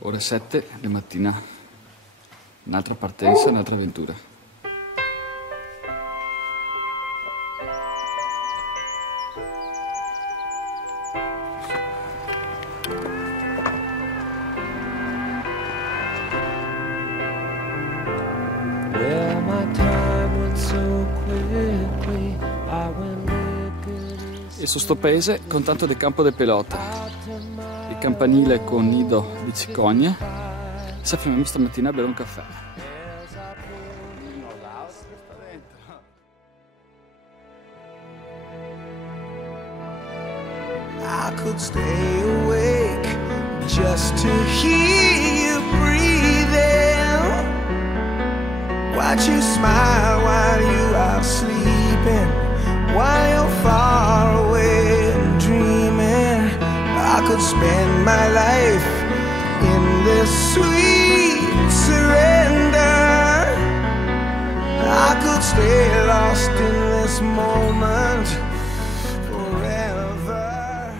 Ore 7 di mattina, un'altra partenza, un'altra avventura. E su sto paese con tanto di campo de pelota, il campanile con nido di cicogne, ci fermiamo stamattina a bere un caffè. I could stay awake just to hear you breathing, watch you smile while you are sleeping, while you're far away and dreaming. I could spend my life in this sweet surrender. I could stay lost in this moment forever.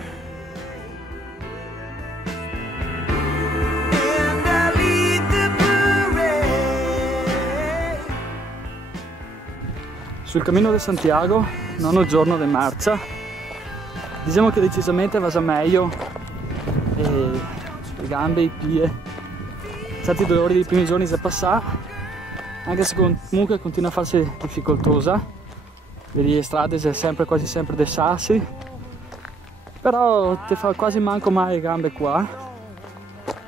And I lead the parade. Sul cammino di Santiago, nono giorno di marcia, diciamo che decisamente va meglio, e le gambe, i piedi, certi dolori dei primi giorni da passare, anche se comunque continua a farsi difficoltosa, vedi le strade sono sempre, quasi sempre dei sassi, però ti fa quasi manco mai le gambe qua,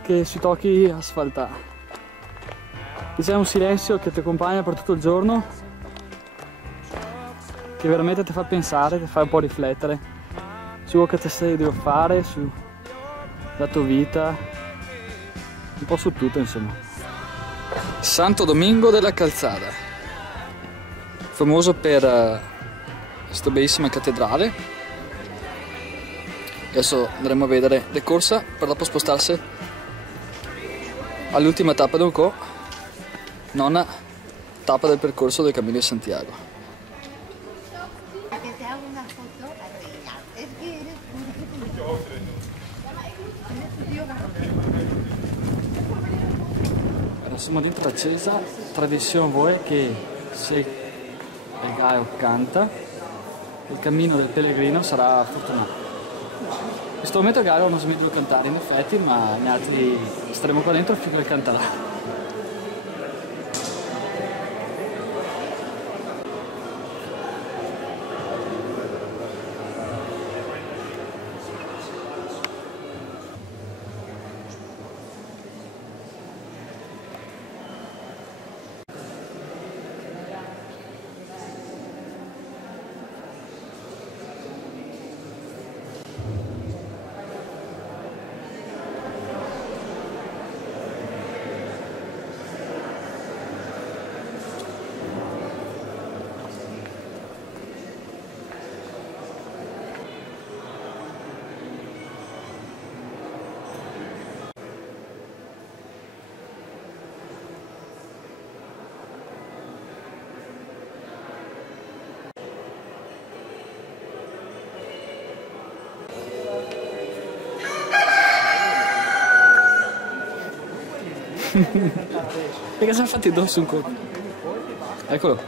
che si tocchi asfaltare. C'è un silenzio che ti accompagna per tutto il giorno, che veramente ti fa pensare, ti fa un po' riflettere su quello che ti stai devo fare, sulla tua vita, un po' su tutto insomma. Santo Domingo della Calzada, famoso per questa bellissima cattedrale. Adesso andremo a vedere le corsa per dopo spostarsi all'ultima tappa del Co, nona tappa del percorso del Cammino di Santiago. Siamo dentro la chiesa, tradizione vuole che se il gallo canta, il cammino del pellegrino sarà fortunato. In questo momento il gallo non smetto di cantare in effetti, ma gli altri staremo qua dentro finché canterà. Perché siamo fatti addosso un colpo? Eccolo.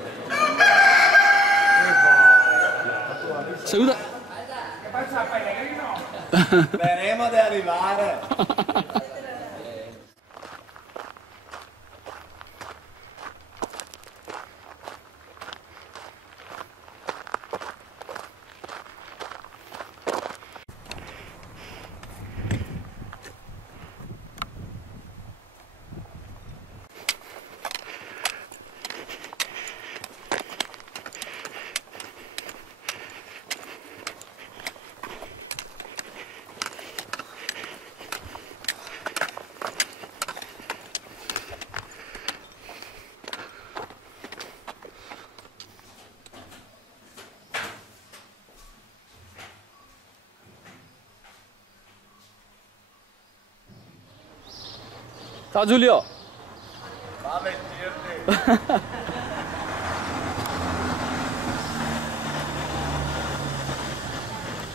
Saluta. Speriamo di arrivare. Ciao Giulio! Va a vestirti!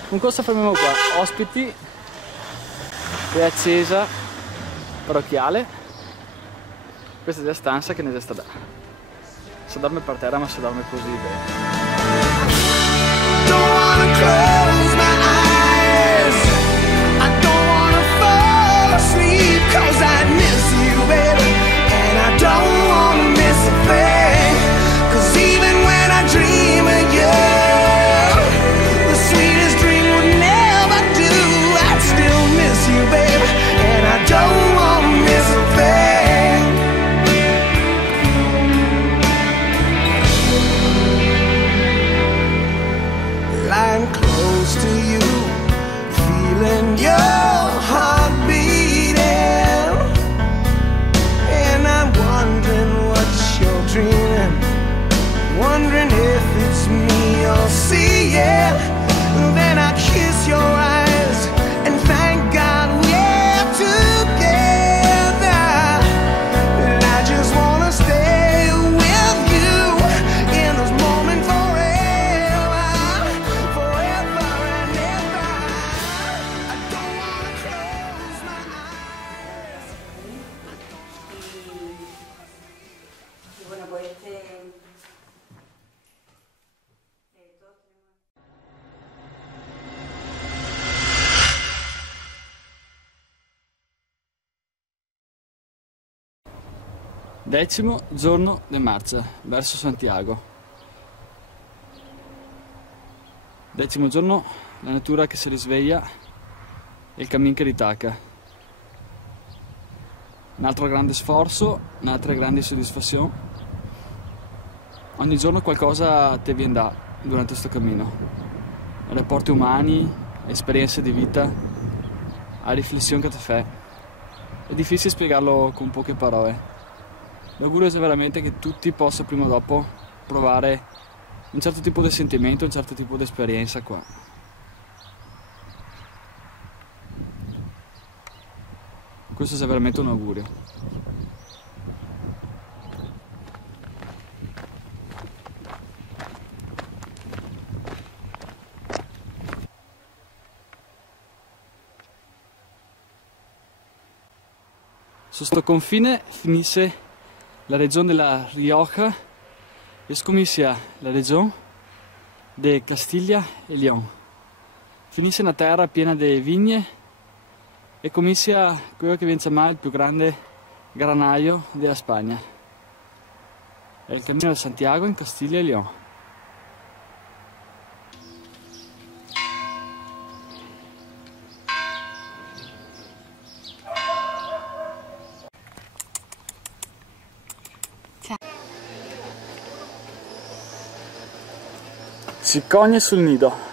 Con cosa fermiamo qua? Ospiti, è accesa, parrocchiale. Questa è la stanza che ne resta da. Se dorme per terra, ma se dorme così bene. Don't wanna close my eyes. I don't wanna fall asleep, 'cause I miss you, baby. And I don't wanna miss a thing, 'cause even when I dream of you, the sweetest dream would never do. I'd still miss you, baby. And I don't wanna miss a thing. Lying close to you, feeling your heart beating, and I'm wondering what you're dreaming, wondering if it's me you're seeing. Then I kiss your eyes and thank God we're together. And I just wanna stay with you in this moment forever, forever and ever. I don't wanna close my eyes. Y bueno, pues Decimo giorno di marcia verso Santiago. Decimo giorno, la natura che si risveglia e il cammin che ritacca. Un altro grande sforzo, un'altra grande soddisfazione. Ogni giorno qualcosa ti viene da durante questo cammino. Rapporti umani, esperienze di vita, a riflessione che ti fa. È difficile spiegarlo con poche parole. L'augurio è veramente che tutti possano prima o dopo provare un certo tipo di sentimento, un certo tipo di esperienza qua. Questo è veramente un augurio. Su sto confine finisce la regione della Rioja e scommissa la regione di Castiglia e León. Finisce una terra piena di vigne e comincia quello che viene chiamato il più grande granaio della Spagna. È il cammino di Santiago in Castiglia e León. Cicogne sul nido.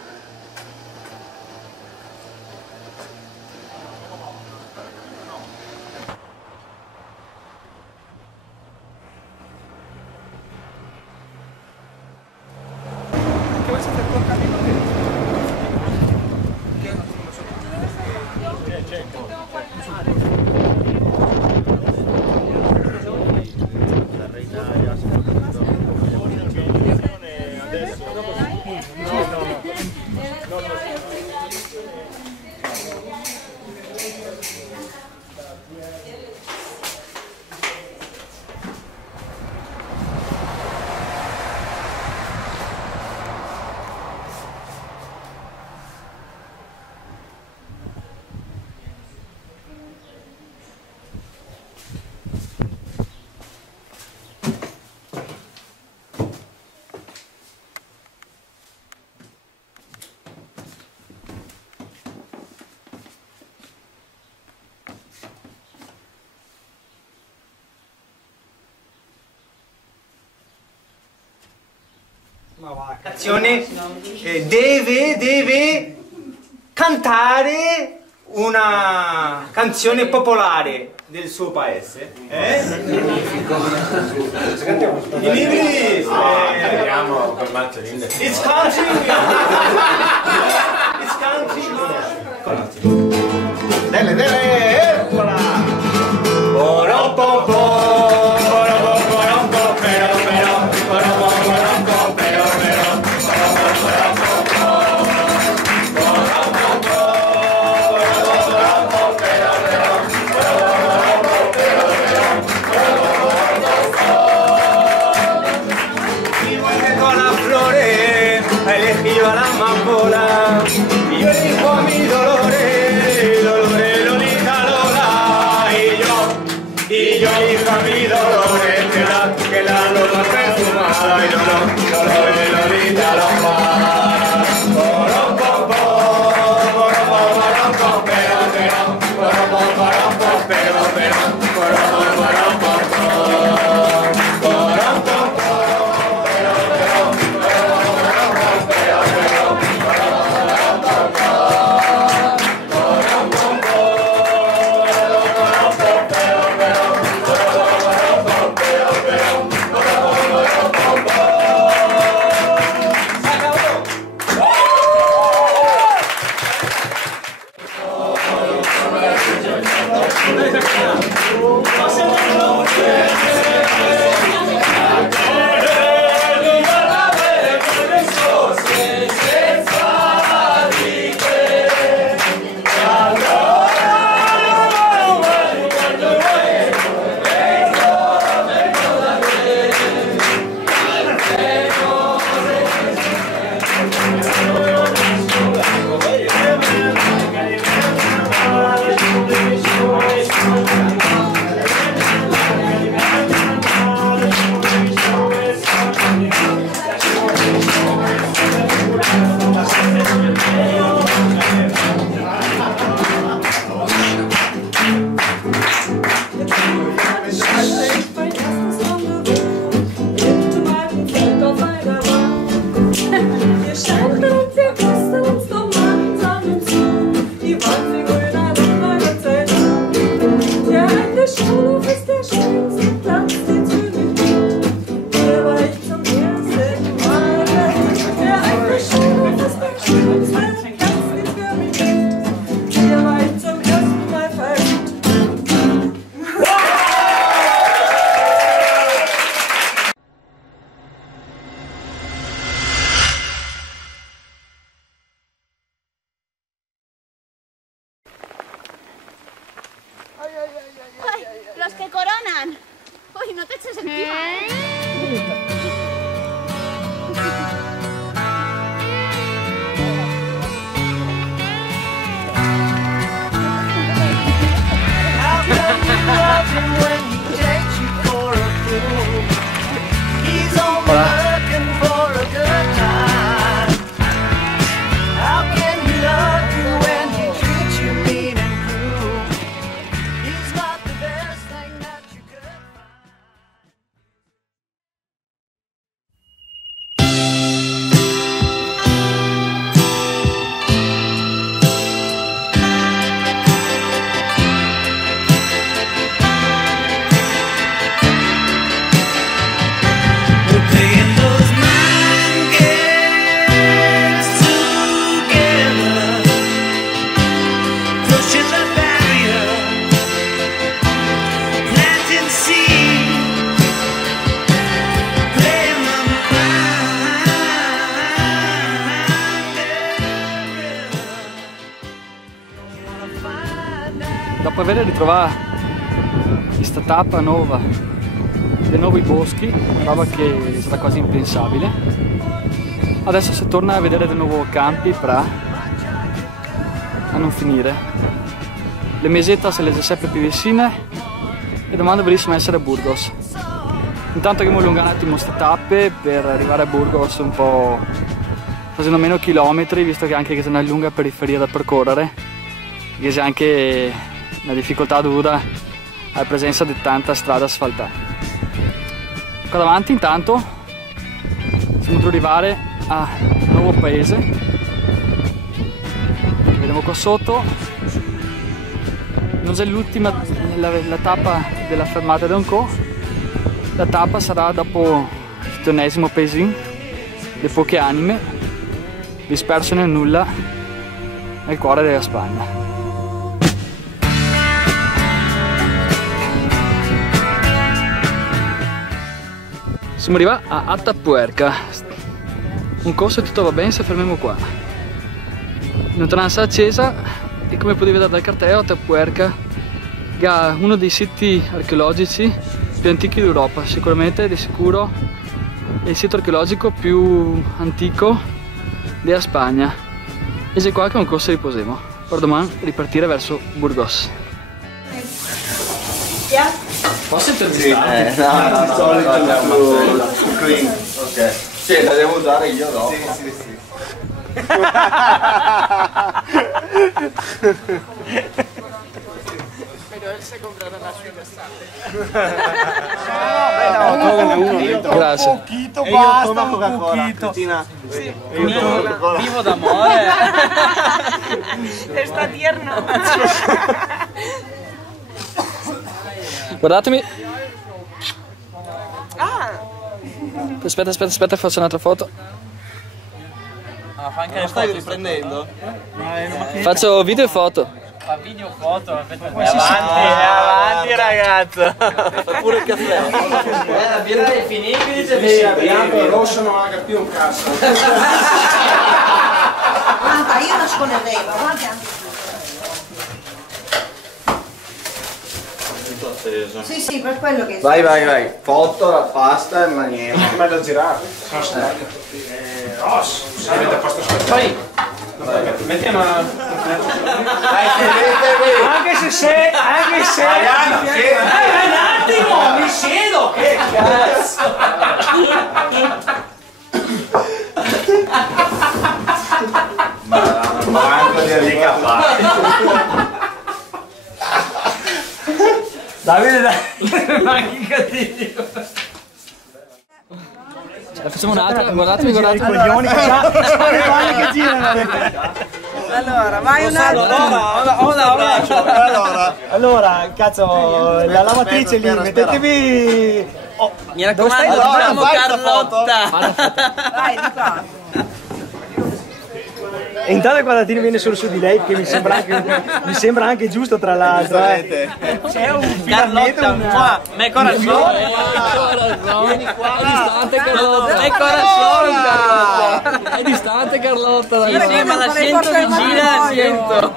L'azione deve cantare una canzone popolare del suo paese. I libri Andiamo per Marcelline. It's country. It's country. Dele, eccola! elegido a la amapola. Y yo elijo a mi Dolores, Dolores, Lolita, Lola. Y yo elijo a mi Dolores, que la Lola perfumada. Y Dolores, Lolita, Lola. Los que coronan. Uy, no te eches encima. Dopo aver ritrovato questa tappa nuova dei nuovi boschi, roba che è stata quasi impensabile, adesso si torna a vedere di nuovo campi a non finire. Le mesette se le già sempre più vicine e domani dovrissimo essere a Burgos. Intanto che mi allungo un attimo queste tappe per arrivare a Burgos un po' facendo meno chilometri, visto che anche c'è una lunga periferia da percorrere, che c'è anche una difficoltà dovuta alla presenza di tanta strada asfaltata. Qua davanti intanto siamo dovuti arrivare a un nuovo paese, vediamo qua sotto, non è l'ultima, la tappa della fermata di Onco, la tappa sarà dopo il 21° paesino, le poche anime disperse nel nulla nel cuore della Spagna. Siamo arrivati a Atapuerca, un corso e tutto va bene se fermiamo qua. In lontananza accesa e come potete vedere dal cartello Atapuerca è uno dei siti archeologici più antichi d'Europa, sicuramente di sicuro è il sito archeologico più antico della Spagna. E sei qua che è un corso riposiamo. Per domani ripartire verso Burgos. Posso intervistare? No, solito andiamo clean. Ok. Sì, la devo usare io dopo. Sì. Grazie. Un pochito basta, un pochito. Vivo d'amore. Sta tierno. Guardatemi. Aspetta, faccio un'altra foto. Fa anche le stai riprendendo? Faccio video e foto. Fa video foto, avanti ragazzo. Fa pure il caffè. La birra è finita, Bianco e rosso non ha più un cazzo. Guarda, io nascondevo, guarda. Sì, per quello che... Vai. Foto, la pasta e maniera. Ma da girare. Rosso. Avete posto poi. Mettiamo. Anche se un attimo, mi siedo, che cazzo. Manco di arricapare. Davide, dai, manchi cattivo. Facciamo un'altra, guardatemi. Coglioni, che girano. Allora, vai un attimo. Allora, cazzo, la lavatrice lì, mettetevi... Mi raccomando, facciamo Carlotta. Vai, di qua. E intanto guardatini viene solo su di lei, che mi sembra anche giusto tra l'altro. C'è un filamento, Carlotta, me corazón. Vieni qua, è distante Carlotta. Me corazón, Carlotta. È distante Carlotta. Sì, ma la sento vicina, la sento.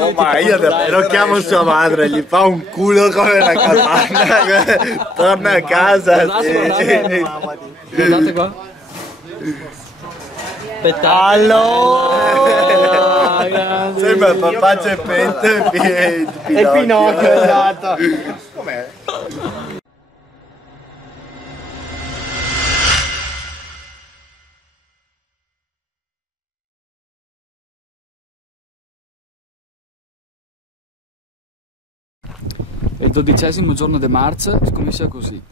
Oh, ma io davvero chiamo sua madre, gli fa un culo come una capanna. Torna a casa. Guardate qua. allora, Sembra papà Geppetto e Pinocchio, esatto. Com'è? È il 12° giorno di marzo, comincia così.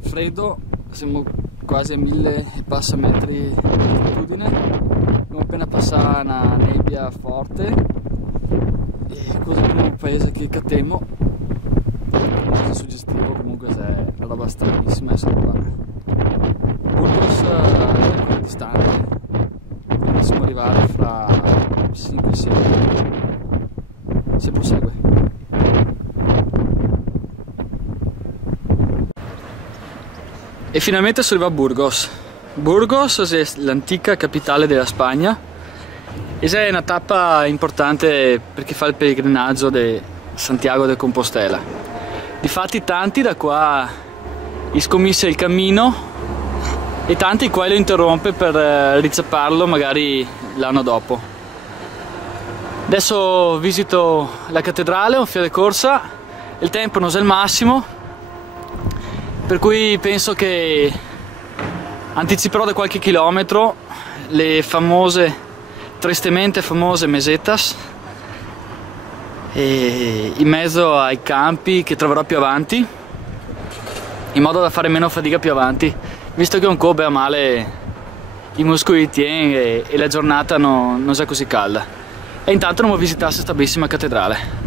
Freddo, siamo quasi a 1000 e passa metri di altitudine. Abbiamo appena passato una nebbia forte e così in un paese che Catemo. È suggestivo, comunque è una roba stranissima essere qua. Burgos è ancora distante, possiamo arrivare fra 5-6 se prosegue. E finalmente sono arrivato a Burgos. Burgos è l'antica capitale della Spagna e è una tappa importante per chi fa il pellegrinaggio di Santiago de Compostela. Difatti tanti da qua scommisse il cammino e tanti qua lo interrompe per rizapparlo magari l'anno dopo. Adesso visito la cattedrale, un fiore corsa, il tempo non è il massimo, per cui penso che anticiperò da qualche chilometro le famose, tristemente famose mesetas e in mezzo ai campi che troverò più avanti, in modo da fare meno fatica più avanti, visto che un po' bene o male i muscoli tiene e la giornata non è così calda. E intanto non visitasse questa bellissima cattedrale.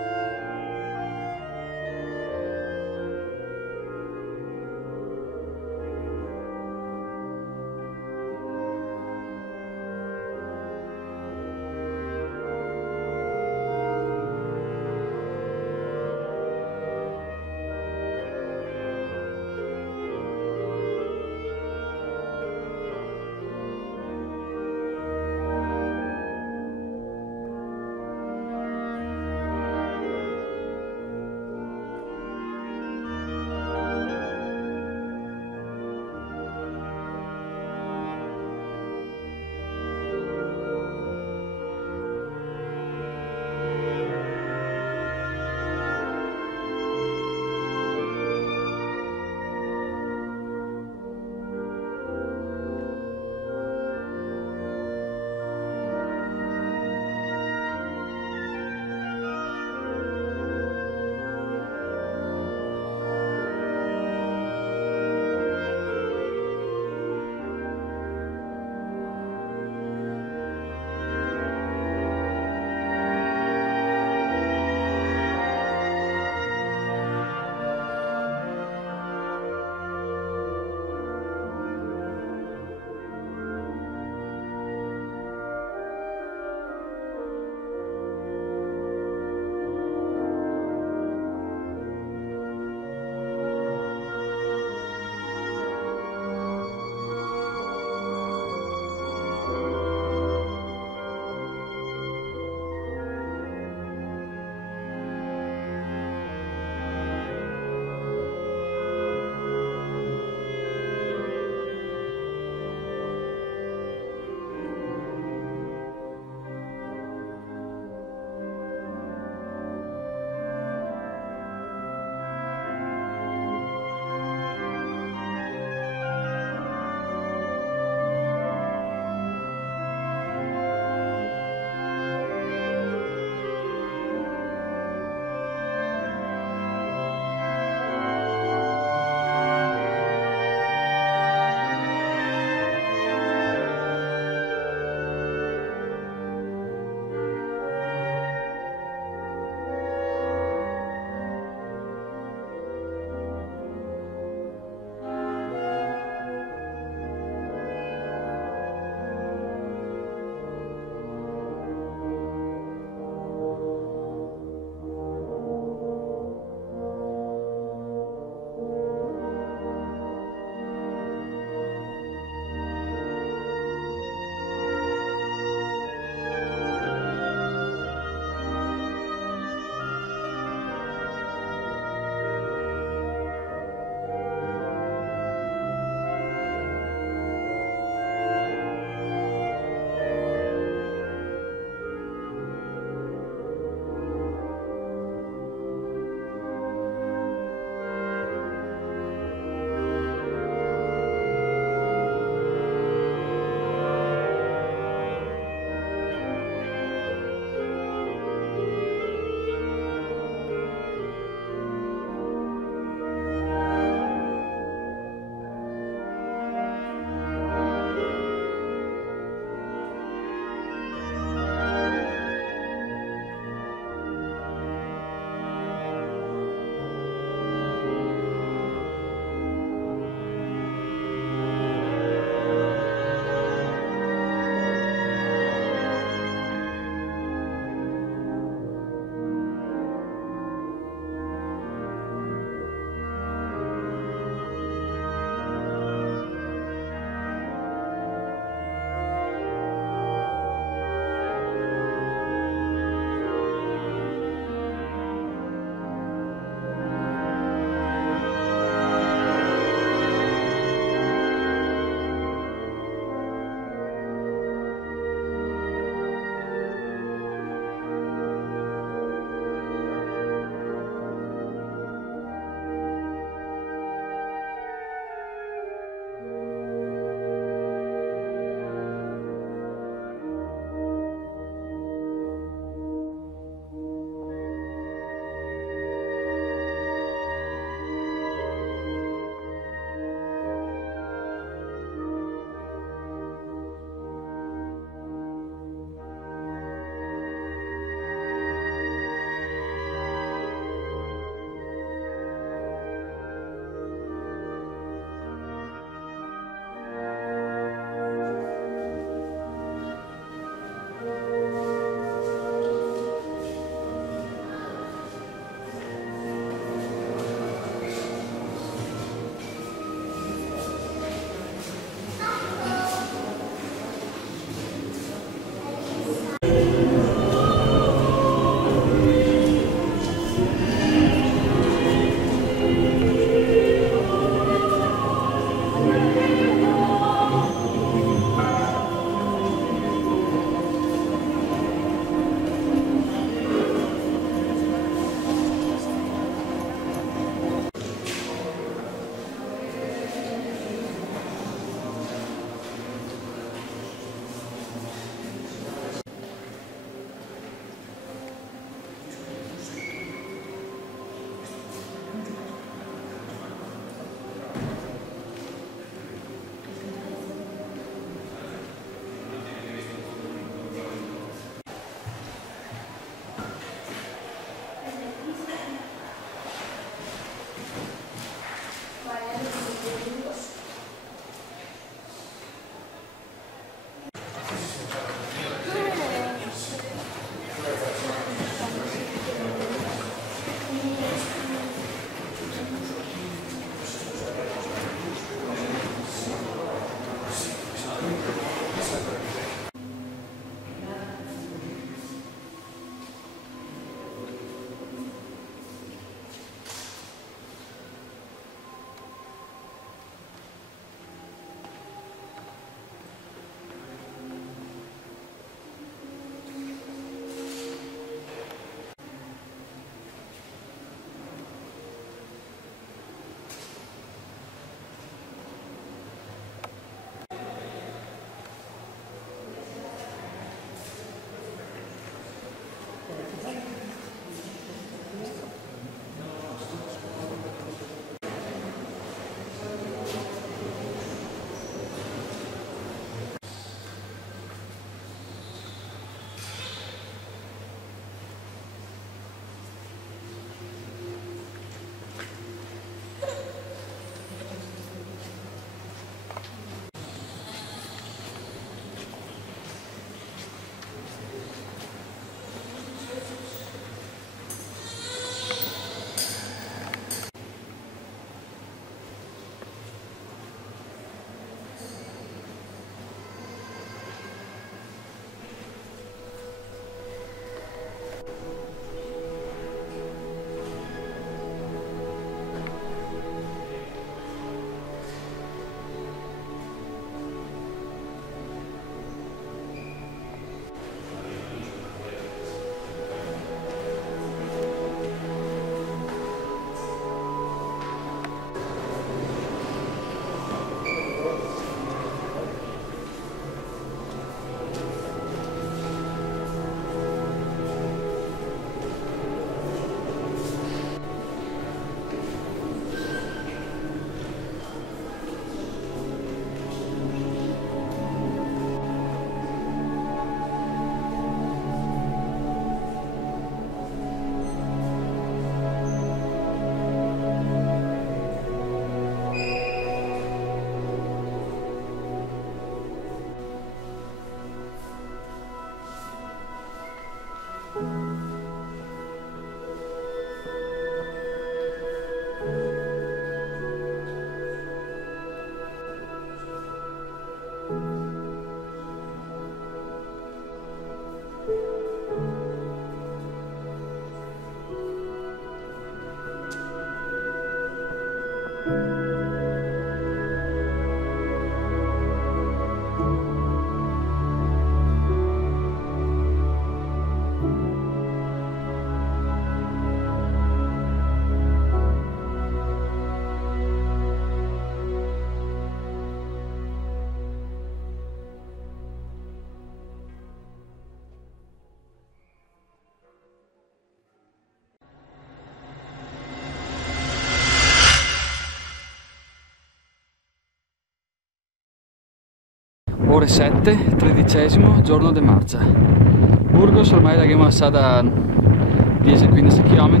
Ore 7, 13° giorno de marcia. Burgos ormai l'abbiamo passata 10-15 km.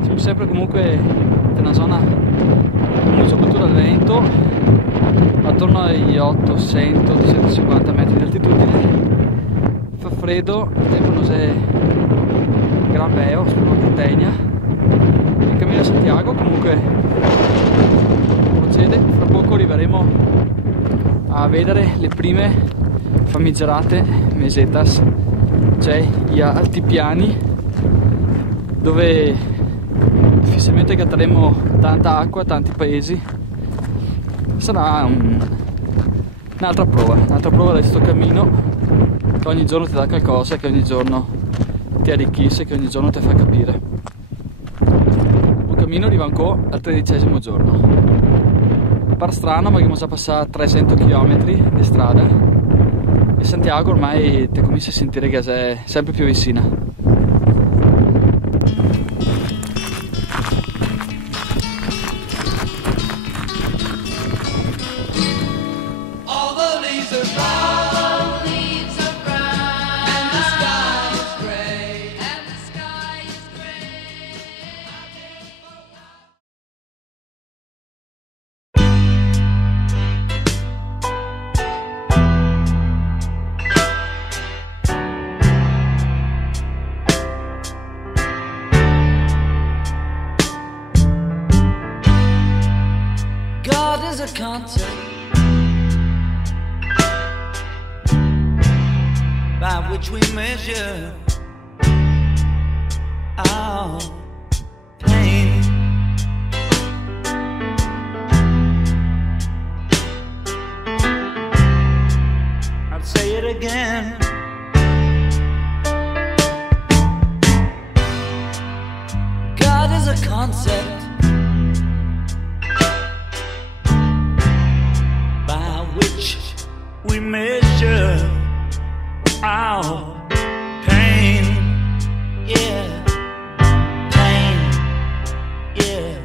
Siamo sempre comunque in una zona con molta cultura del vento, attorno ai 800-250 metri di altitudine. Fa freddo, il tempo non è gran bello, sulla montagna. Il cammino a Santiago comunque procede, fra poco arriveremo a vedere le prime famigerate mesetas, cioè gli altipiani dove fisicamente gatteremo tanta acqua, tanti paesi. Sarà un'altra prova di questo cammino che ogni giorno ti dà qualcosa, che ogni giorno ti arricchisce, che ogni giorno ti fa capire. Un cammino arriva ancora al 13° giorno. Par strano, ma abbiamo già passato 300 km di strada e Santiago ormai ti comincia a sentire che è sempre più vicina. is a concept by which we measure our pain. I'll say it again. God is a concept by which we measure our pain. yeah. Pain, yeah.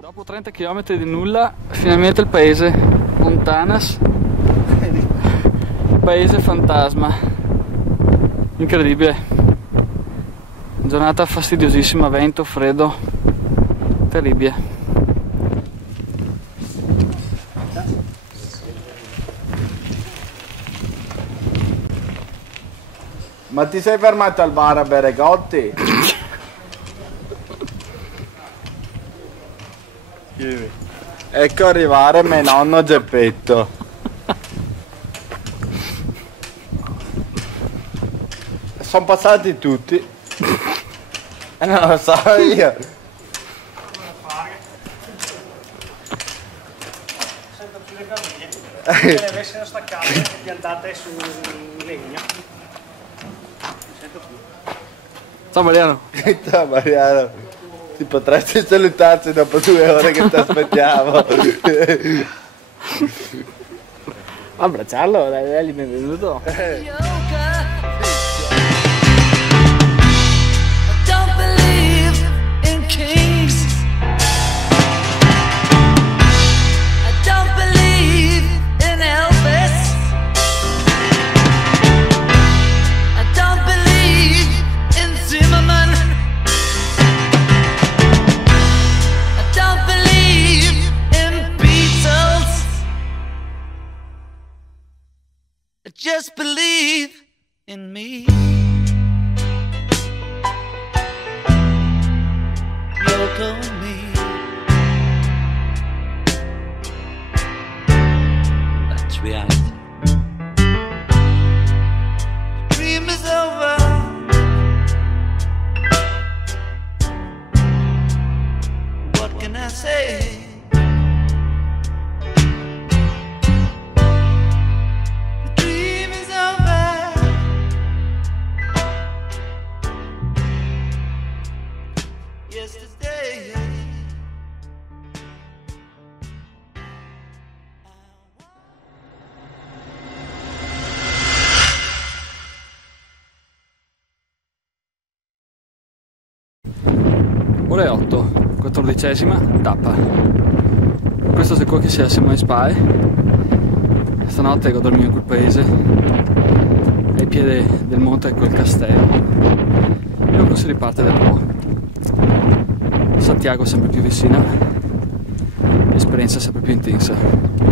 Dopo 30 km di nulla, finalmente il paese Montanas, paese fantasma, incredibile, giornata fastidiosissima, vento, freddo, terribile. Ma ti sei fermato al bar a bere Gotti? Ecco arrivare mio nonno Geppetto. Sono passati tutti. Non lo so io. Sento più le caviglie. Se le avessero staccate e piantate su legno. Non sento più. Ciao Mariano. Ciao Mariano. Ti potresti salutarci dopo 2 ore che ti aspettiamo. Abbracciarlo, dai, benvenuto. Don't believe in kings. I don't believe in Elvis. I don't believe in Zimmerman. I don't believe in Beatles. I just believe in me. Yoko and me. That's reality. The dream is over. What can I say? The dream is over. Yesterday. Ore 8, 14ª tappa. Questo è quello che sia Simone Spae. Stanotte ho dormito in quel paese. Ai piedi del monte quel castello. E dopo si riparte da nuovo. Santiago sempre più vicina. L'esperienza sempre più intensa.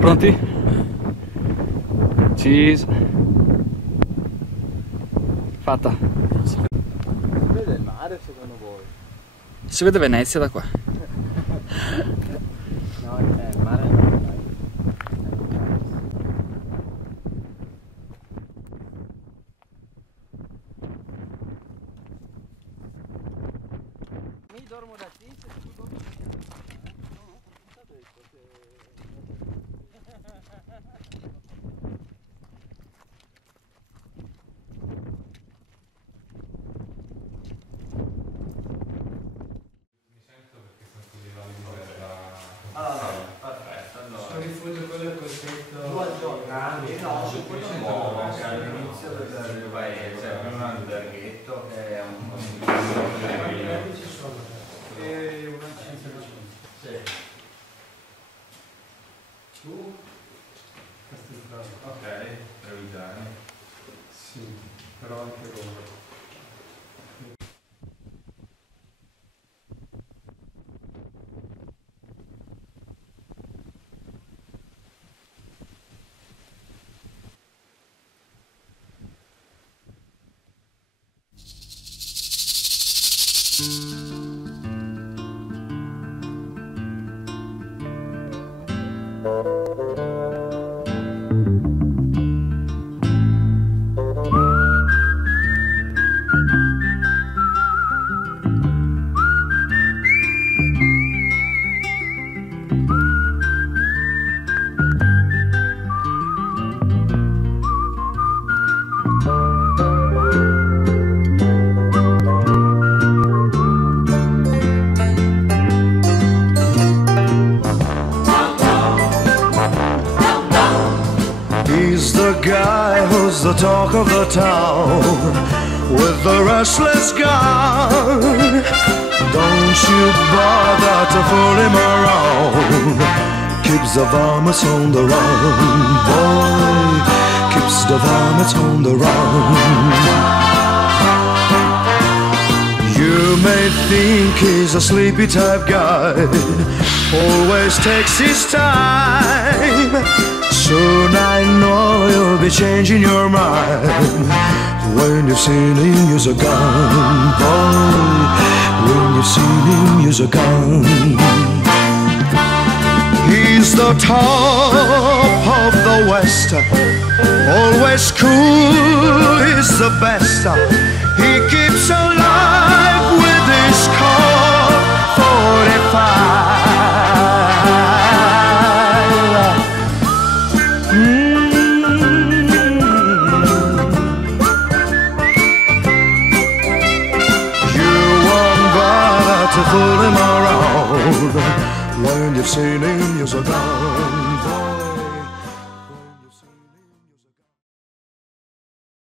Pronti? Cheese. Fatta. Si vede il mare secondo voi? Si vede Venezia da qua. No, il mare no. Mi dormo da te, se tu dormi. Sto rifugio quello col tetto. 2 giorni? No, su quello nuovo, all'inizio del paese, un alberghetto che è un po' Ci sono. E una 5. Sì. Tu? Castelfranco. Ok, Trevigiani. Sì, però anche loro. He's the guy who's the talk of the town with the restless gun. Don't you bother to fool him around. Keeps the varmints on the run, boy. Keeps the varmints on the run. You may think he's a sleepy type guy, always takes his time. Soon I know you'll be changing your mind when you've seen him use a gun, boy. When you've seen him use a gun. He's the top of the West, always cool, he's the best. He keeps alive with his Colt 45. To fool him around when you've seen him use a gun.